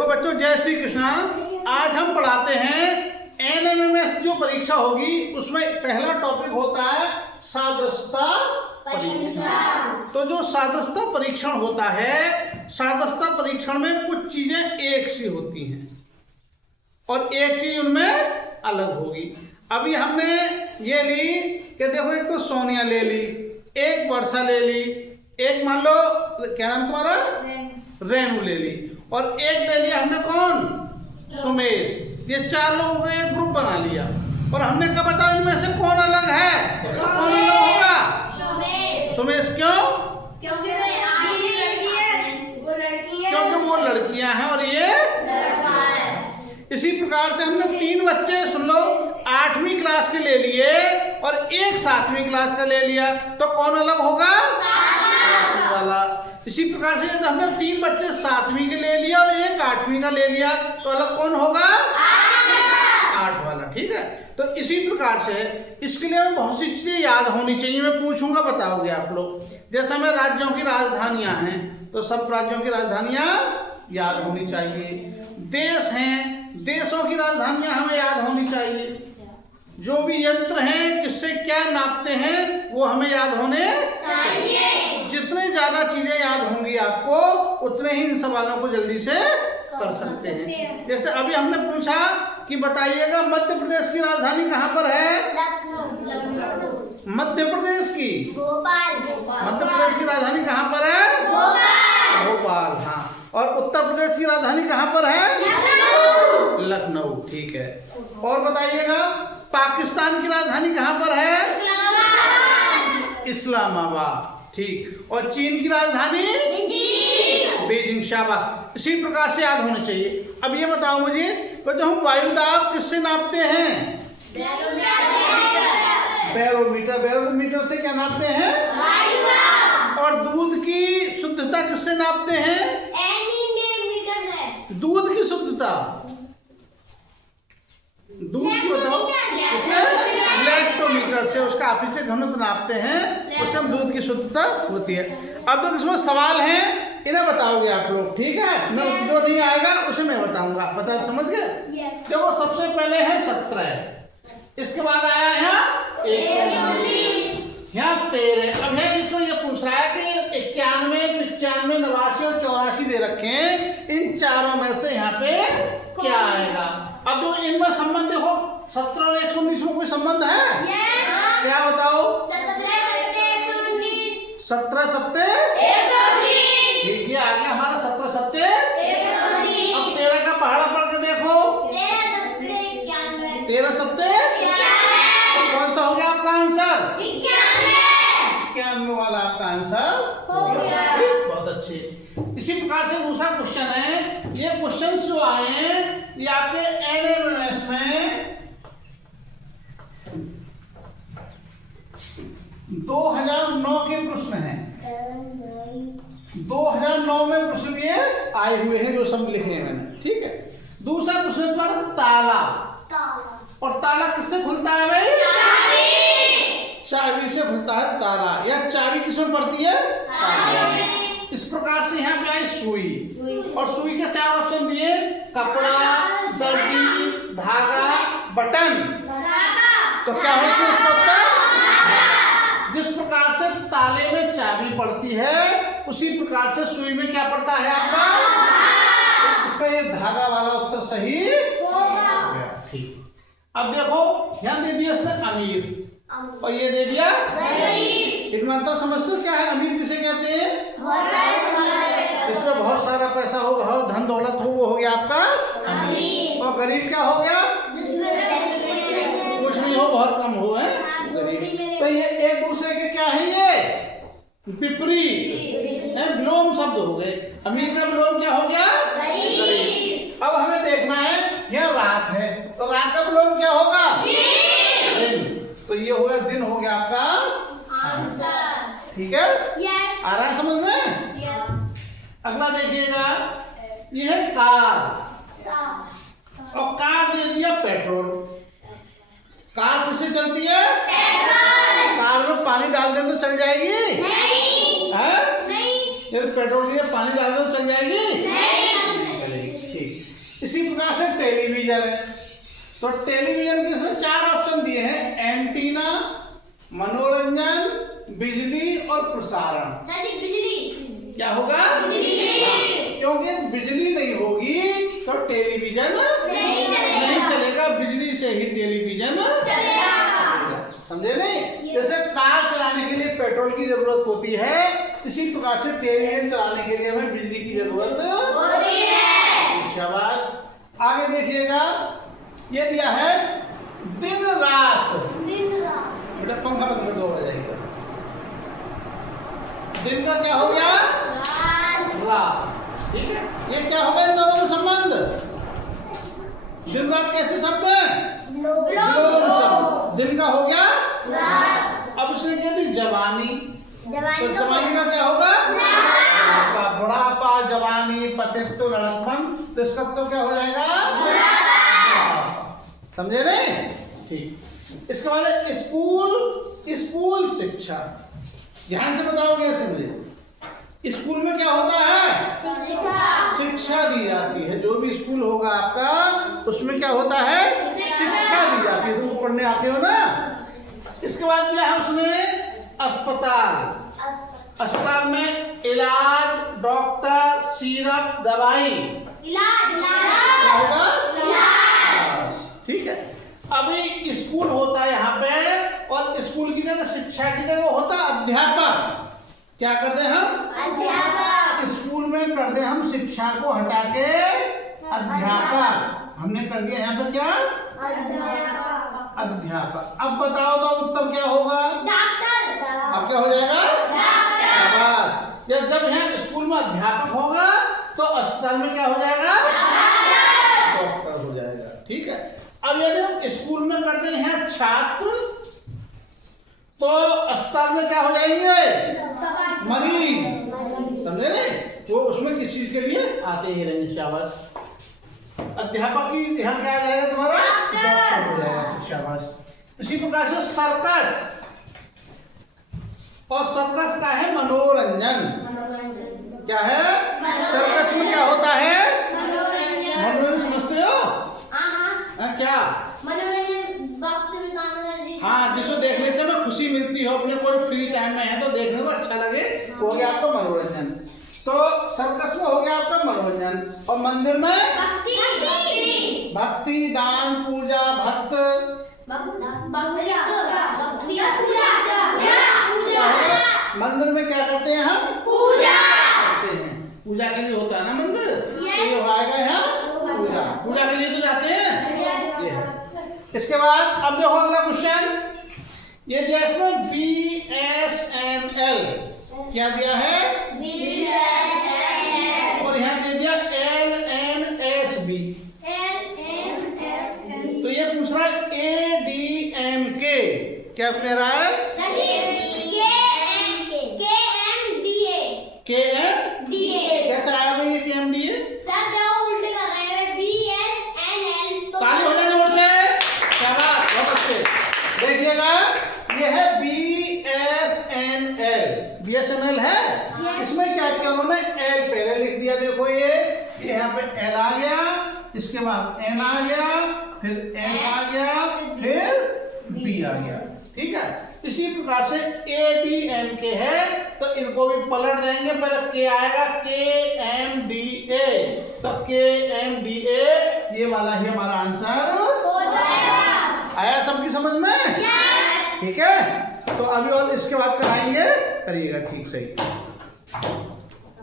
देखो बच्चों, जय श्री कृष्णा। आज हम पढ़ाते हैं एनएमएमएस जो परीक्षा होगी उसमें पहला टॉपिक होता है सादृश्यता परीक्षण। तो जो सादृश्यता परीक्षण होता है, सादृश्यता परीक्षण में कुछ चीजें एक सी होती हैं और एक चीज उनमें अलग होगी। अभी हमने ये ली कि देखो, एक तो सोनिया ले ली, एक वर्षा ले ली, एक मान लो क्या नाम तुम्हारा, रेणु ले ली, और एक ले लिया हमने कौन, सुमेश। ये चार लोगों का एक ग्रुप बना लिया और हमने कहा बताओ इनमें से कौन अलग है, कौन अलग होगा, सुमेश। क्यों? क्योंकि वो लड़कियां हैं और ये लड़का है। इसी प्रकार से हमने तीन बच्चे, सुन लो, 8वीं क्लास के ले लिए और एक 7वीं क्लास का ले लिया, तो कौन अलग होगा, वाला। इसी प्रकार से हमने तीन बच्चे 7वीं के ले लिया और एक 8वीं का ले लिया, तो अलग कौन होगा, 8 वाला। ठीक है। तो इसी प्रकार से इसके लिए हमें बहुत सी चीजें याद होनी चाहिए। मैं पूछूंगा, बताओगे आप लोग। जैसे हमें राज्यों की राजधानियां हैं तो सब राज्यों की राजधानियां याद होनी चाहिए। देश हैं, देशों की राजधानियां हमें याद होनी चाहिए। जो भी यंत्र हैं किससे क्या नापते हैं वो हमें याद होने चाहिए। जितने ज्यादा चीजें याद होंगी आपको उतने ही इन सवालों को जल्दी से कर सकते हैं। जैसे अभी हमने पूछा कि बताइएगा मध्य प्रदेश की राजधानी कहाँ पर है, मध्य प्रदेश की, मध्य प्रदेश की राजधानी कहाँ पर है, भोपाल। हाँ। और उत्तर प्रदेश की राजधानी कहाँ पर है, लखनऊ। ठीक है। और बताइएगा पाकिस्तान की राजधानी कहाँ पर है, इस्लामाबाद। ठीक। और चीन की राजधानी बीजिंग। शाबाश। इसी प्रकार से याद होने चाहिए। अब ये बताओ मुझे, तो जो हम वायु दाब किससे नापते हैं, बैरोमीटर। बैरोमीटर से क्या नापते हैं, वायु दाब। और दूध की शुद्धता किससे नापते हैं, दूध की शुद्धता, दूध की बताओ, उसे लैक्टोमीटर से, उसका ऑफिशियल घनत्व नापते हैं, उससे हम दूध की शुद्धता होती है। अब तो इसमें सवाल हैं, इन्हें बताओगे आप लोग। ठीक है। मैं जो नहीं आएगा उसे मैं बताऊंगा। बता, समझ गए? देखो, सबसे पहले है 17, इसके बाद आया है 119, यहाँ 13। अब है इसमें ये पूछ रहा है कि 91, 95, 89 और 84 दे रखे हैं, इन चारों में से यहाँ पे क्या आएगा। अब जो इनमें संबंध देखो, 17 और 119 में कोई संबंध है? क्या बताओ, 17 सत्ते 119। देखिए आ गया हमारा 17 सत्ते 119। अब 13 का पहाड़ा पढ़ के देखो, 13 सत्ते 91। कौन सा हो गया आपका आंसर, 91 वाला आपका आंसर हो गया। बहुत अच्छे। इसी प्रकार से दूसरा क्वेश्चन है, ये क्वेश्चन जो आए हैं ये आपके एनएमएमएस में 2009 के प्रश्न हैं। 2009 में प्रश्न ये आए हुए हैं जो सब लिखे हैं मैंने। ठीक है। दूसरा प्रश्न पर ताला, और ताला किससे खुलता है भाई, चाबी से खुलता है ताला, या चाबी किसमें पड़ती है, ताला। इस प्रकार से यहाँ पे आई सुई, और सुई के 4 ऑप्शन दिए, कपड़ा, दर्जी, धागा, बटन। तो क्या होती है इसका उत्तर, जिस प्रकार से ताले में चाबी पड़ती है उसी प्रकार से सुई में क्या पड़ता है आपका, इसका ये धागा वाला उत्तर सही हो गया। ठीक। अब देखो, यहाँ दे दिया इसने अमीर और ये दे दिया गरीब। इनमें अंतर समझते हो क्या है, अमीर किसे कहते हैं, इसमें बहुत सारा पैसा हो, बहुत धन दौलत हो, वो हो गया आपका अमीर। और गरीब क्या हो गया, कुछ नहीं हो, बहुत कम हो, है गरीब। तो ये एक दूसरे के क्या है, ये विपरीत, विलोम शब्द हो गए। अमीर का विलोम क्या हो गया, गरीब। अब हमें देखना है, यह रात है तो रात का विलोम क्या होगा, दिन। तो ये हो गया, दिन हो गया आपका आंसर। ठीक है। आ रहा है समझ में? अगला देखिएगा, ये है कार, और कार दे दिया पेट्रोल। कार किससे चलती है, पेट्रोल। कार में पानी डाल दें तो चल जाएगी, नहीं। यदि पेट्रोल लिए पानी डाल दें तो चल जाएगी, नहीं चलेगी। ठीक। टेलीविजन है। तो टेलीविजन के इसमें 4 ऑप्शन दिए हैं, एंटीना, मनोरंजन, बिजली और प्रसारण। बिजली क्या होगा? बिजली। क्योंकि बिजली नहीं होगी तो टेलीविजन नहीं चलेगा, बिजली से ही टेलीविजन चलेगा। समझे नहीं? जैसे कार चलाने के लिए पेट्रोल की जरूरत होती है, इसी प्रकार से टेलीविजन चलाने के लिए हमें बिजली की जरूरत होती है। शाबाश। आगे देखिएगा, ये दिया है दिन रात। बेटा पंखा बंद कर दो, हो जाएगा। दिन का क्या हो गया? रात। ठीक है, ये क्या होगा इन दोनों में संबंध? दिन रात कैसे शब्द है? विलोम शब्द। दिन का हो गया रात। अब उसने कह दी जवानी, तो जवानी का क्या होगा? बुढ़ापा, जवानी, पतित्व, लड़कपन, तो इसका तो क्या हो जाएगा? समझे नहीं? ठीक। इसके बाद स्कूल, स्कूल शिक्षा। ध्यान से बताओगे ऐसे मुझे, स्कूल में क्या होता है? शिक्षा दी जाती है। जो भी स्कूल होगा आपका, उसमें क्या होता है? शिक्षा दी जाती है। तुम पढ़ने आते हो ना। इसके बाद क्या है उसमें? अस्पताल। अस्पताल में इलाज, डॉक्टर, सिरप, दवाई। क्या होगा? ठीक है। अभी स्कूल होता है यहाँ पे, और स्कूल की जगह, शिक्षा की जगह होता है अध्यापक। क्या करते हैं हम? अध्यापक। स्कूल में करते हम शिक्षा को हटा के अध्यापक। हमने कर दिया यहाँ पे क्या? अध्यापक। अब बताओ तो उत्तर क्या होगा? डॉक्टर। अब क्या हो जाएगा? शाबाश। जब यहाँ स्कूल में अध्यापक होगा तो अस्पताल में क्या हो जाएगा? डॉक्टर हो जाएगा। ठीक है। अब यदि हम स्कूल में करते हैं छात्र, तो अस्पताल में क्या हो जाएंगे? मरीज। समझे नहीं? वो उसमें किस चीज के लिए आते ही रहेंगे। शाबाश। अध्यापक की यहाँ क्या आ जाएगा तुम्हारा? डॉक्टर हो जाएगा। शाबाश। इसी प्रकार से सर्कस, और सर्कस का है मनोरंजन। क्या है? सर्कस में क्या होता है? मनोरंजन। समझते हो? क्या मनोरंजन? हाँ, जिसको देखने से हमें खुशी मिलती हो, अपने कोई फ्री टाइम में है तो देखने को अच्छा लगे, हो गया आपका मनोरंजन। तो सर्कस में हो गया आपका मनोरंजन। और मंदिर में भक्ति, दान, पूजा, भक्त। मंदिर में क्या करते हैं हम? पूजा करते हैं। पूजा के लिए होता है ना मंदिर, तो ये आएगा यहाँ पूजा। पूजा के लिए तो जाते हैं। इसके बाद अब देखो अगला क्वेश्चन, ये दिया इसमें BSNL। क्या दिया है? और यहाँ दे दिया LNSB। तो ये पूछ रहा है ADMK। क्या कह रहा है? KMDA। कैसा आया भाई ये KMDA? उल्टे कर रहे हैं। BSNL। ताली हो जाए जोर से। शाबाश, बहुत अच्छे। देखिएगा, ये है BSNL। BSNL है। इसमें क्या किया उन्होंने? L पहले लिख दिया। देखो ये यहाँ पे L आ गया, इसके बाद N आ गया, फिर S आ गया, फिर B आ गया। ठीक है। इसी प्रकार से ADMK है, तो इनको भी पलट देंगे। पहले K आएगा, KMDA। तो KMDA ये वाला ही हमारा आंसर हो जाएगा। आया सबकी समझ में? ठीक है। तो अभी और इसके बाद कराएंगे, करिएगा ठीक सही।